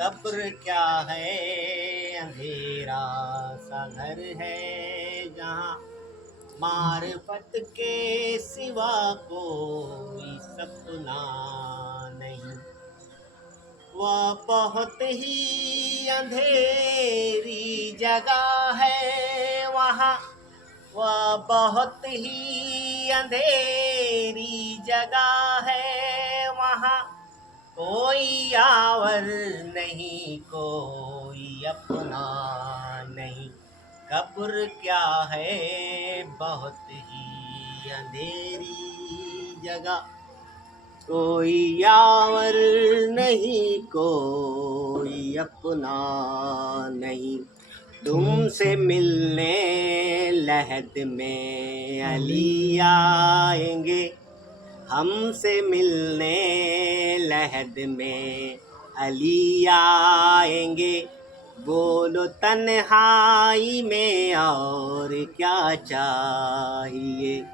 कब्र क्या है, अंधेरा सा घर है जहाँ मारिफत के सिवा कोई सपना नहीं। वह बहुत ही अंधेरी जगह है वहाँ, वह बहुत ही अंधेरी जगह है वहाँ। कोई यावर नहीं, कोई अपना नहीं। कब्र क्या है, बहुत ही अंधेरी जगह। कोई यावर नहीं, कोई अपना नहीं। तुमसे मिलने लहद में अली आएंगे, हमसे मिलने लहद में अली आएंगे। बोलो तन्हाई में और क्या चाहिए।